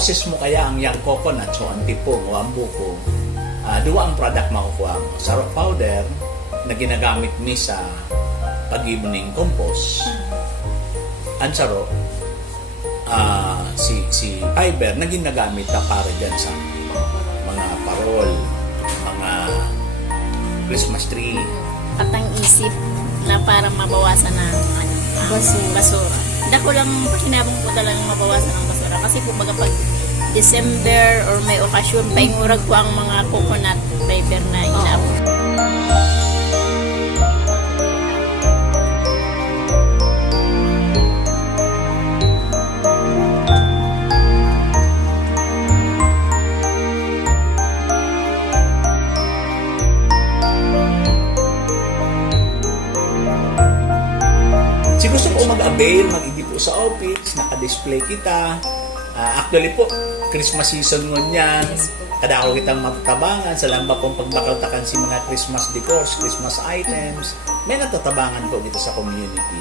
i-process mo kaya ang young coconut o ang tipong o ang buko, duwa ang product makukuha mo. Sarok powder na ginagamit ni sa pag-evening compost. Ang sarok, si fiber na ginagamit na para dyan sa mga parol, mga Christmas tree. At ang isip na para mabawasan ng basura. Dako lang pakinabang po talagang mabawasan ng basura. Kasi kumbaga pag December or may okasyon, paingurag ko ang mga coconut fiber na inabot. Si gusto po mag-avail, mag-idi po sa office, naka-display kita. Actually po, Christmas season ngon yan. Kada ako kitang matatabangan sa lamba pong pagbakaltakan si mga Christmas decors, Christmas items. May natatabangan po dito sa community.